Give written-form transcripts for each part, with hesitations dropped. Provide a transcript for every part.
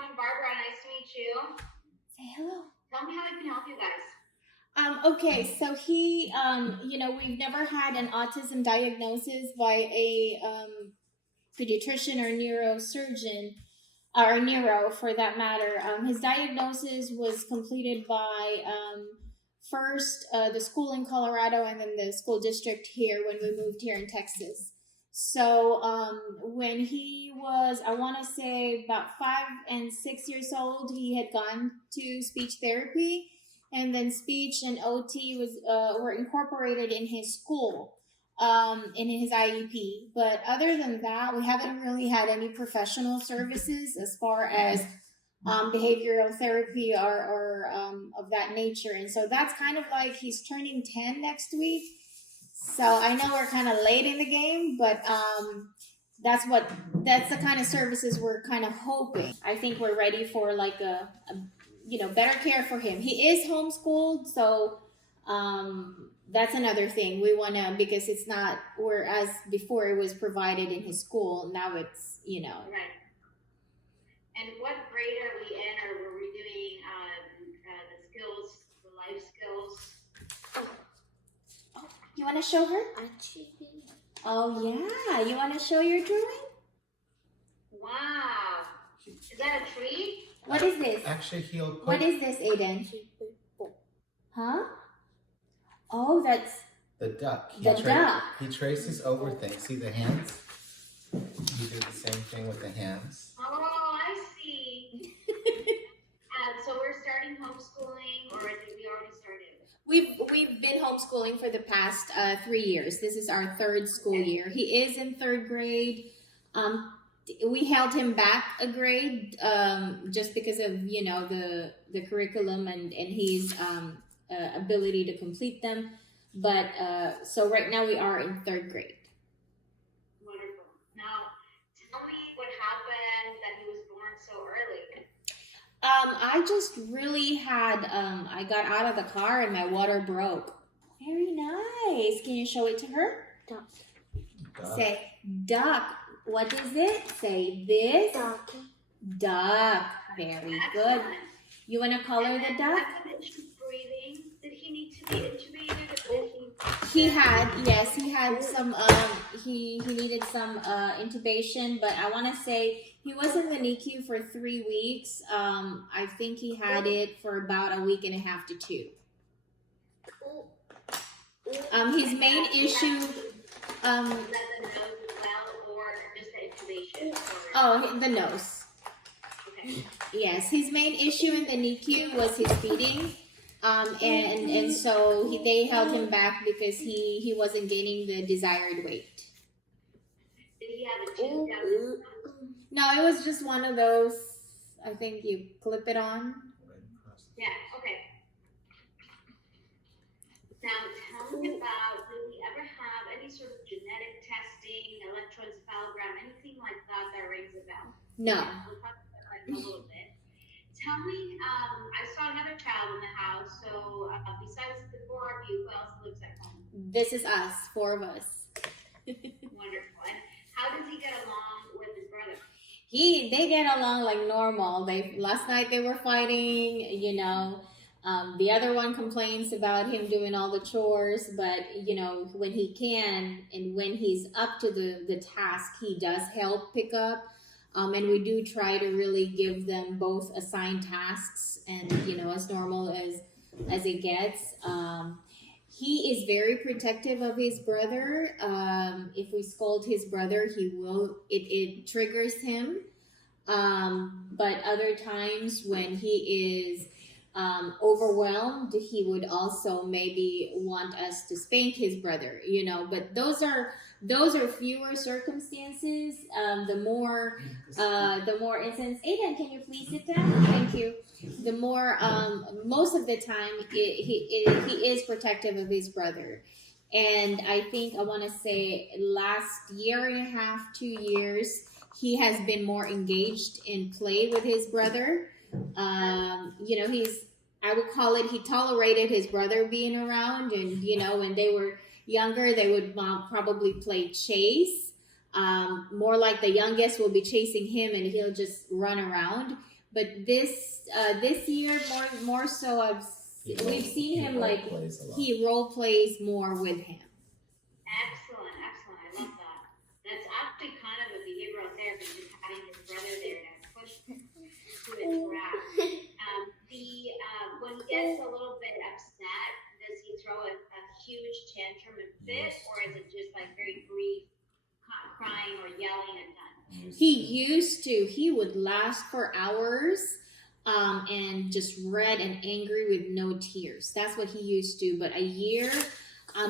Dr. Barbara. Nice to meet you. Say hello. Tell me how I can help you guys. Okay, so he, we've never had an autism diagnosis by a pediatrician or neurosurgeon, or neuro for that matter. His diagnosis was completed by first the school in Colorado and then the school district here when we moved here in Texas. So when he was, I want to say about 5 and 6 years old, he had gone to speech therapy, and then speech and OT were incorporated in his school, in his IEP. But other than that, we haven't really had any professional services as far as behavioral therapy or of that nature. And so that's kind of like he's turning 10 next week. So I know we're kind of late in the game, but that's the kind of services we're kind of hoping. I think we're ready for like a better care for him. He is homeschooled, so that's another thing we want to, because it's not, whereas before it was provided in his school, now it's Right. And what grade are we in, or were we doing the skills, the life skills? Oh, you want to show her? Oh yeah, you want to show your drawing? Wow, is that a tree? What is this? Actually, he'll put... What is this, Aiden? Huh? Oh, that's the duck. duck. He traces over things. See the hands? He did the same thing with the hands. Oh, I see. So we're starting homeschooling, or did we already started? We've been homeschooling for the past 3 years. This is our third school year. He is in third grade. We held him back a grade just because of the curriculum and his ability to complete them. But so right now we are in third grade. Wonderful. Now tell me what happened that he was born so early. I just really had I got out of the car and my water broke. Very nice. Can you show it to her? Duck. Say duck. What is it? Say this. Duck. Duck. Very good. You want to color the duck? Breathing. Did he need to be intubated? He had some, he needed some intubation, but I want to say he was in the NICU for 3 weeks. I think he had it for about a week and a half to 2. His main issue, oh, the nose. Okay. Yes, his main issue in the NICU was his feeding, and so they held him back because he wasn't gaining the desired weight. Did he have a tooth? No, it was just one of those. I think you clip it on. Yeah. Okay. Now tell me about, did he ever have any sort of genetic testing, electroencephalogram, anything like that rings a bell? No. We'll talk about that in a little bit. Tell me, I saw another child in the house, so besides the 4 of you, who else lives at home? This is us, 4 of us. Wonderful. And how does he get along with his brother? They get along like normal. Last night they were fighting, the other one complains about him doing all the chores, but when he can and when he's up to the task, he does help pick up. And we do try to really give them both assigned tasks and as normal as it gets. He is very protective of his brother. If we scold his brother, it triggers him. But other times when he is overwhelmed, he would also maybe want us to spank his brother, but those are fewer circumstances. The more instances. Aiden, can you please sit down? Thank you. The more, most of the time, he is protective of his brother. And I think I want to say last year and a half, 2 years, he has been more engaged in play with his brother. I would call it, he tolerated his brother being around, and when they were younger, they would probably play chase. More like the youngest will be chasing him and he'll just run around. But this year more so we've seen him like he role plays more with him. Excellent, excellent. I love that. That's actually kind of a behavioral therapy, just having his brother there to push him to interact. When he gets a little bit upset, does he throw a huge tantrum and fit, or is it just like very brief, crying or yelling and done? He used to. He would last for hours, and just red and angry with no tears. That's what he used to. But a year,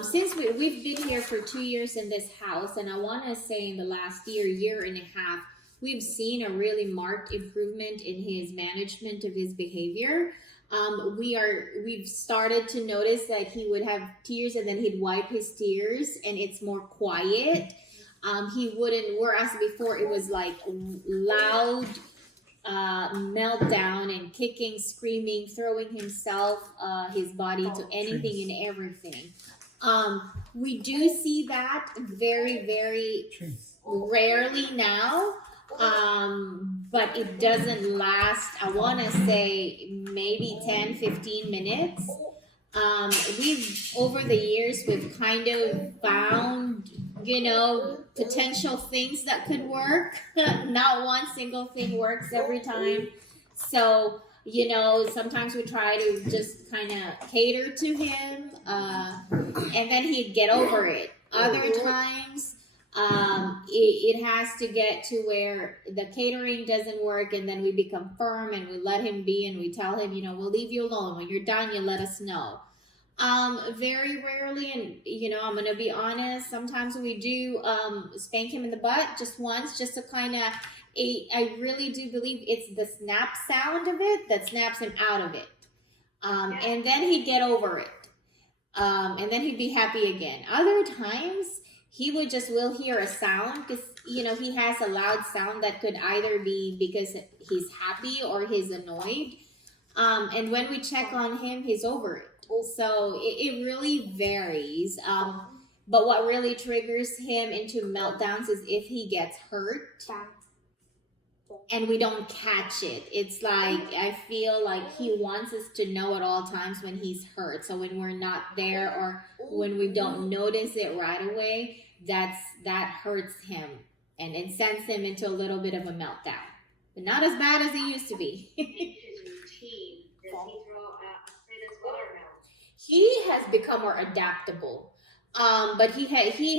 since we've been here for 2 years in this house, and I want to say in the last year and a half, we've seen a really marked improvement in his management of his behavior. We've started to notice that he would have tears and then he'd wipe his tears, and it's more quiet. He wouldn't, whereas before it was like loud meltdown and kicking, screaming, throwing himself, his body to anything and everything. We do see that very, very rarely now. But it doesn't last, I want to say maybe 10, 15 minutes. Over the years, we've kind of found, potential things that could work. Not one single thing works every time. So, sometimes we try to just kind of cater to him, and then he'd get over it. Other times, it has to get to where the catering doesn't work, and then we become firm and we let him be, and we tell him, we'll leave you alone. When you're done, you let us know. Very rarely, and I'm gonna be honest, sometimes we do spank him in the butt just once, just to kind of, I really do believe it's the snap sound of it that snaps him out of it, and then he'd get over it, and then he'd be happy again. Other times he will hear a sound, because he has a loud sound that could either be because he's happy or he's annoyed, and when we check on him, he's over it. So it really varies, but what really triggers him into meltdowns is if he gets hurt and we don't catch it. It's like, I feel like he wants us to know at all times when he's hurt. So when we're not there, or when we don't notice it right away, that hurts him and it sends him into a little bit of a meltdown, but not as bad as he used to be. His routine, does he throw a fit as well or no? He has become more adaptable, but he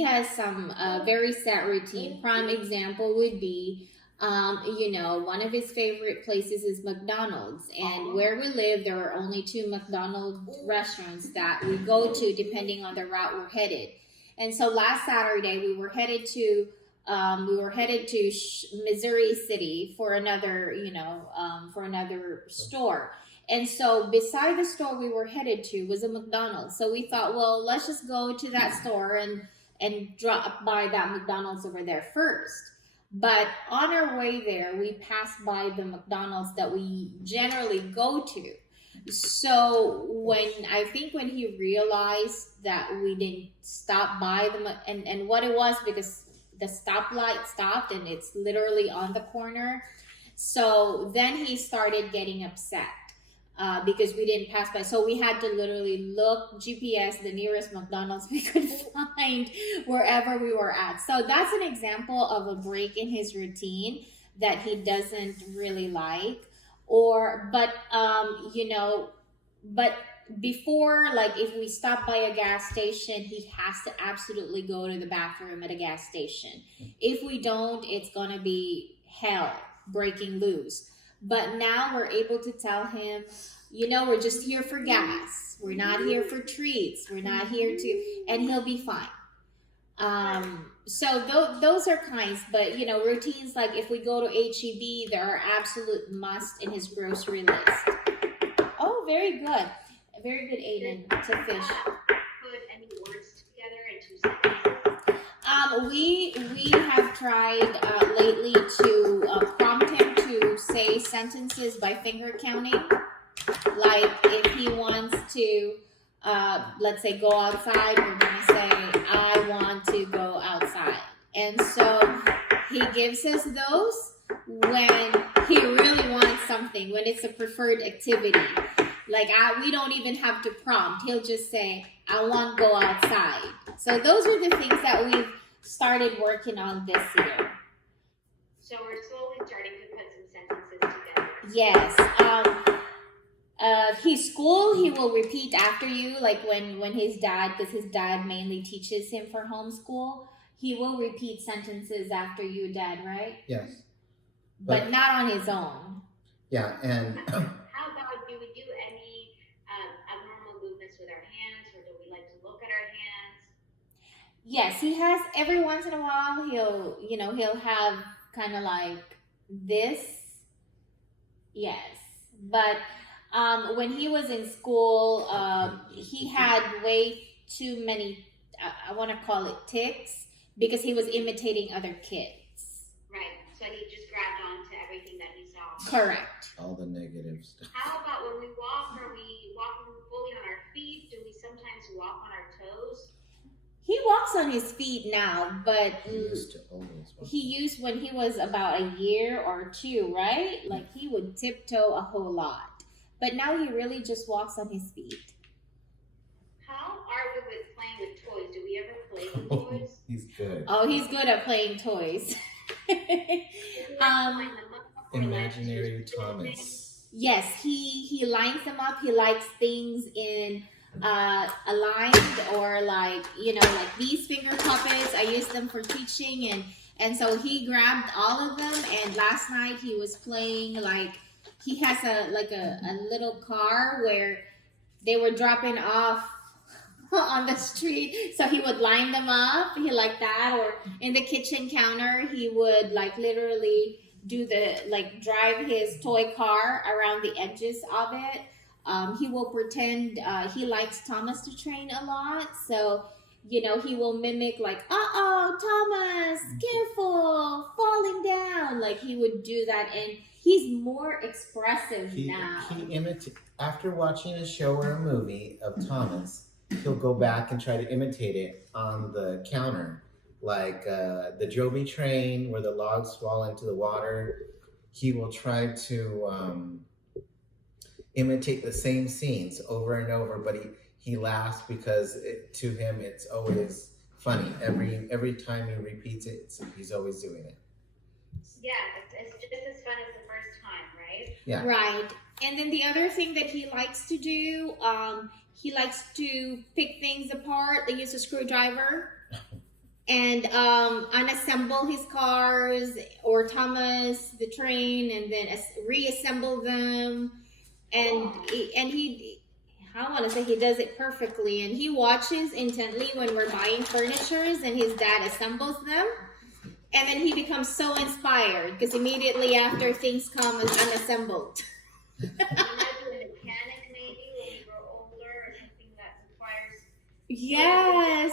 has some very set routine. Prime example would be, one of his favorite places is McDonald's, and where we live, there are only 2 McDonald's restaurants that we go to depending on the route we're headed. And so last Saturday we were headed to Missouri City for another store. And so beside the store we were headed to was a McDonald's. So we thought, well, let's just go to that store and drop by that McDonald's over there first. But on our way there, we passed by the McDonald's that we generally go to. So when he realized that we didn't stop by and what it was, because the stoplight stopped and it's literally on the corner. So then he started getting upset. Because we didn't pass by. So we had to literally look GPS, the nearest McDonald's we could find wherever we were at. So that's an example of a break in his routine that he doesn't really like. But before, like if we stop by a gas station, he has to absolutely go to the bathroom at a gas station. If we don't, it's gonna be hell breaking loose. But now we're able to tell him, we're just here for gas. We're not here for treats. We're not here and he'll be fine. So those are kinds, but routines, like if we go to HEB, there are absolute must in his grocery list. Oh, very good. Very good, Aiden, to fish. Put any words together in 2 seconds? We have tried lately to prompt him to say sentences by finger counting. Like if he wants to, let's say, go outside, we're going to say, I want to go outside. And so he gives us those. when he really wants something, when it's a preferred activity. Like we don't even have to prompt. He'll just say, I want to go outside. So those are the things that we've started working on this year. So we're slowly starting to put some sentences together. Yes. His school, he will repeat after you, like when his dad, because his dad mainly teaches him for homeschool, he will repeat sentences after you, Dad, right? Yes. But not on his own. Yeah, and how about, do we do any abnormal movements with our hands, or do we like to look at our hands? Yes, he has every once in a while. He'll have kind of like this. Yes, but when he was in school, he had way too many. I want to call it tics because he was imitating other kids. Right. So he just grabbed onto everything that he saw. Correct. all the negative stuff. How about when we walk? Are we walking fully on our feet? Do we sometimes walk on our toes? He walks on his feet now, but He used to always walk. he used when he was about a year or two, right? Like he would tiptoe a whole lot. But now he really just walks on his feet. How are we with playing with toys? Do we ever play with toys? He's good. Oh, he's good at playing toys. Do we like to line them up, or like Imaginary just little things? Thomas. Yes, he lines them up. He likes things in aligned, or like like these finger puppets. I use them for teaching, and so he grabbed all of them. And last night he was playing, like he has a little car where they were dropping off on the street, so he would line them up. He liked that. Or in the kitchen counter, he would like literally do drive his toy car around the edges of it. He will pretend he likes Thomas to train a lot, so he will mimic like, Thomas, careful, falling down. Like he would do that, and he's more expressive now. After watching a show or a movie of Thomas, he'll go back and try to imitate it on the counter, like the Joby train where the logs fall into the water. He will try to imitate the same scenes over and over, but he laughs because to him it's always funny. Every time he repeats it, he's always doing it. Yeah, it's just as fun as the first time, right? Yeah. Right. And then the other thing that he likes to do, he likes to pick things apart. They use a screwdriver and unassemble his cars, or Thomas the train, and then reassemble them. And he I want to say he does it perfectly, and he watches intently when we're buying furnitures and his dad assembles them, and then he becomes so inspired because immediately after things come unassembled. We might do a mechanic maybe when we grow older, or something that requires Yes.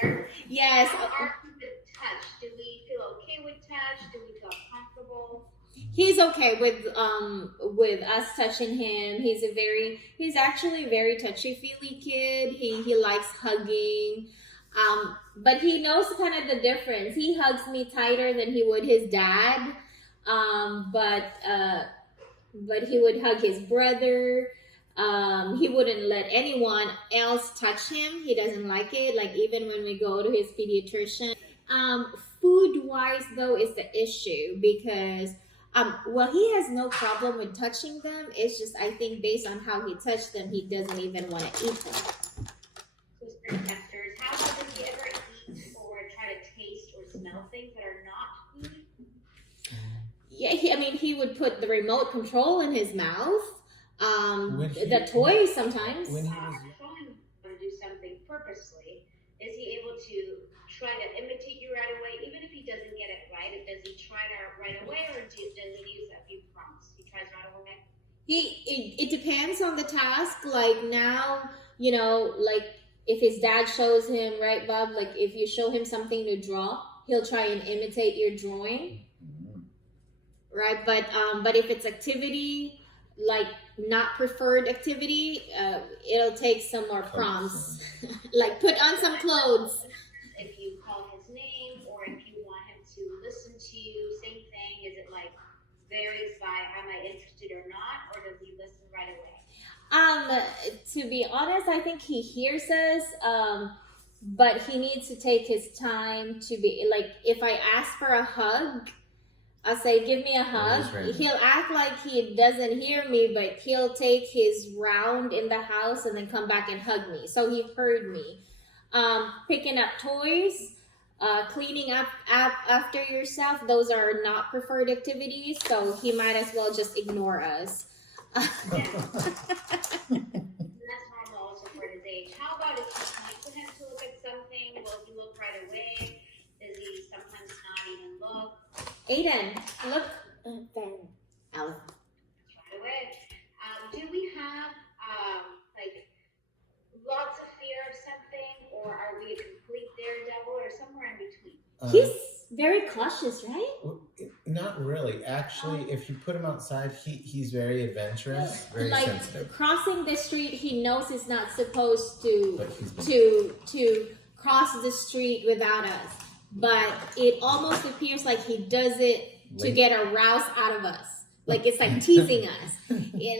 together. Yes. How are we with touch? Do we feel okay with touch? Do we feel comfortable? He's okay with us touching him. He's actually a very touchy-feely kid. He likes hugging. But he knows kind of the difference. He hugs me tighter than he would his dad. But he would hug his brother. He wouldn't let anyone else touch him. He doesn't like it. Like even when we go to his pediatrician. Food-wise though is the issue because he has no problem with touching them. It's just I think based on how he touched them, he doesn't even want to eat them. So spirit testers, how does he ever eat or try to taste or smell things that are not food? Yeah, he would put the remote control in his mouth. The toys sometimes. When he was Showing him to do something purposely, is he able to try to imitate you right away, even if he doesn't get it right? Does he try to right away, or does he use a few prompts? He tries right away. It depends on the task. Like now, like if his dad shows him, right, Bob? Like if you show him something to draw, he'll try and imitate your drawing, right? But if it's activity, like not preferred activity, it'll take some more prompts. Like put on some clothes. If you call his name, or if you want him to listen to you, same thing. Is it To be honest, I think he hears us. But he needs to take his time to be like. If I ask for a hug, I say, "Give me a hug." He'll act like he doesn't hear me, but he'll take his round in the house and then come back and hug me. So he heard me. Picking up toys, cleaning up after yourself. Those are not preferred activities. So he might as well just ignore us. Yeah. That's normal also for his age. How about if you point to him to look at something? Will he look right away? Does he sometimes not even look? Aiden, look. Then Alice. Right away. Do we have like lots of fear of something, or are we a complete daredevil, or somewhere in between? He's very cautious, right? Not really. Actually, if you put him outside, he's very adventurous, very like sensitive. Crossing the street, he knows he's not supposed to But he's been- to cross the street without us. But it almost appears like he does it to get a rouse out of us. Like it's like teasing us.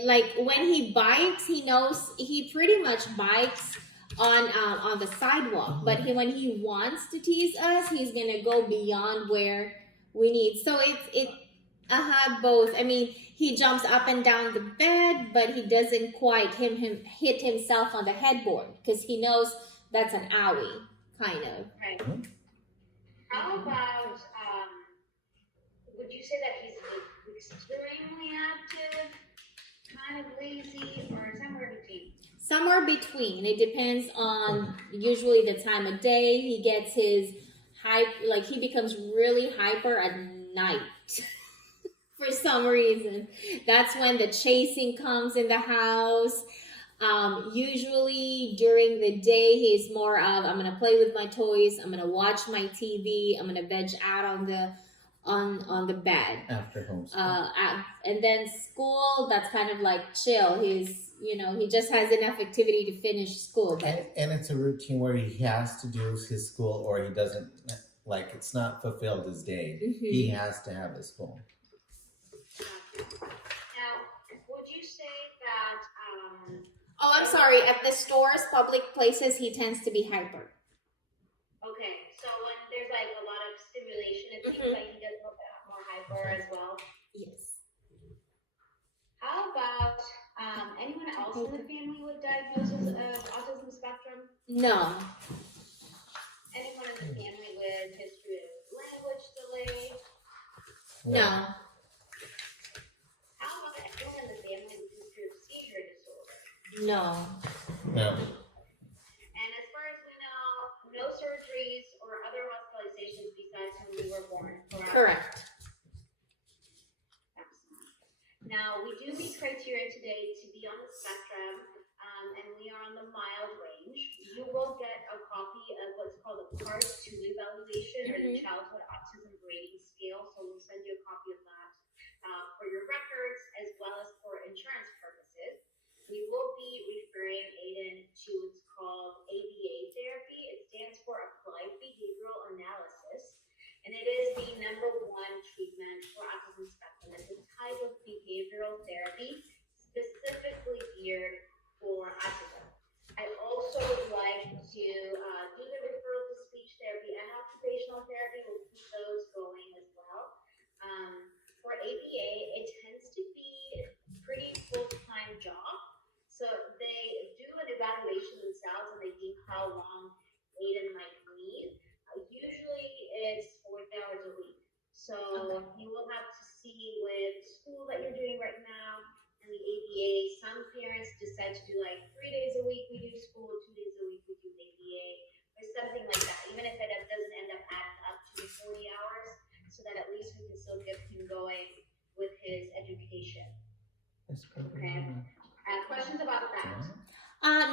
Like when he bikes, he knows he pretty much bikes on the sidewalk. But when he wants to tease us, he's gonna go beyond where we need. So it both. I mean, he jumps up and down the bed, but he doesn't quite hit himself on the headboard because he knows that's an owie, kind of. Right. How about would you say that he's extremely active, kind of lazy, or somewhere between? Somewhere between. It depends on usually the time of day. He gets his like he becomes really hyper at night for some reason. That's when the chasing comes in the house. Usually during the day, he's more of I'm gonna play with my toys. I'm gonna watch my TV. I'm gonna veg out on the bed After homeschool. And then school, that's kind of like chill. He just has enough activity to finish school. But And it's a routine where he has to do his school or he doesn't, like it's not fulfilled his day. He has to have his school. Now, would you say that I'm sorry. At the stores, public places, he tends to be hyper. okay, so when there's like a lot of stimulation, it seems like he does look more hyper as well. Yes. How about anyone else in the family with diagnosis of autism spectrum? No. Anyone in the family with history of language delay? No. How about anyone in the family with history of seizure disorder? No. No. And as far as we know, no surgeries or other hospitalizations besides when we were born, correct? Correct. Excellent. Now, we do meet criteria today to be on the spectrum, and we are on the mild range. You will get a copy of what's called a Part 2 evaluation or the Childhood Autism Grading Scale, so we'll send you a copy of that for your records as well as for insurance purposes. We will be referring Aiden to what's called ABA therapy. It stands for Applied Behavioral Analysis, and it is the #1 treatment for autism spectrum. It's a type of behavioral therapy specifically geared for autism. I also would like to do the referral to speech therapy and occupational therapy. We'll keep those going as well. For ABA, it tends to be a pretty full-time job. So they do an evaluation themselves and they deem how long Aiden might need. Usually it's 40 hours a week. So you will have to see with school that you're doing right now and the ABA. Some parents decide to do like 3 days a week we do school, 2 days a week we do ABA, or something like that. Even if it doesn't end up adding up to 40 hours, so that at least we can still get him going with his education. Okay. Questions about that?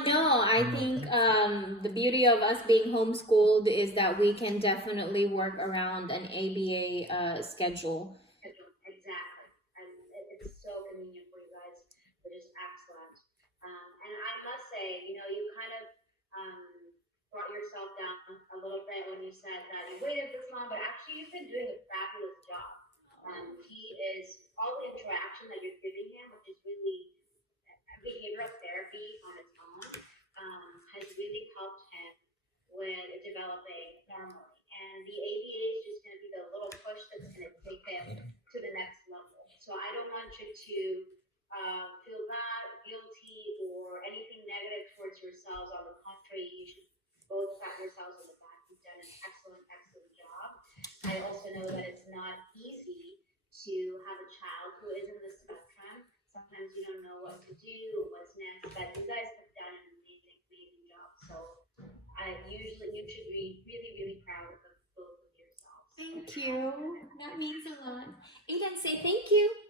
No, I think the beauty of us being homeschooled is that we can definitely work around an ABA schedule. Exactly. And it's so convenient for you guys, which is excellent. And I must say, you kind of brought yourself down a little bit when you said that you waited this long, but actually you've been doing a fabulous job. He is all the interaction that you're giving him, which is really behavioral therapy. and take them to the next level. So I don't want you to feel bad, guilty, or anything negative towards yourselves. On the contrary, you should both pat yourselves on the back. You've done an excellent, excellent job. I also know that it's not easy to have a child who is in the spectrum. Sometimes you don't know what to do, what's next, but you guys have done an amazing, amazing job. So you should be really, really proud of both of yourselves. Thank you. That means a lot. Aiden, say thank you.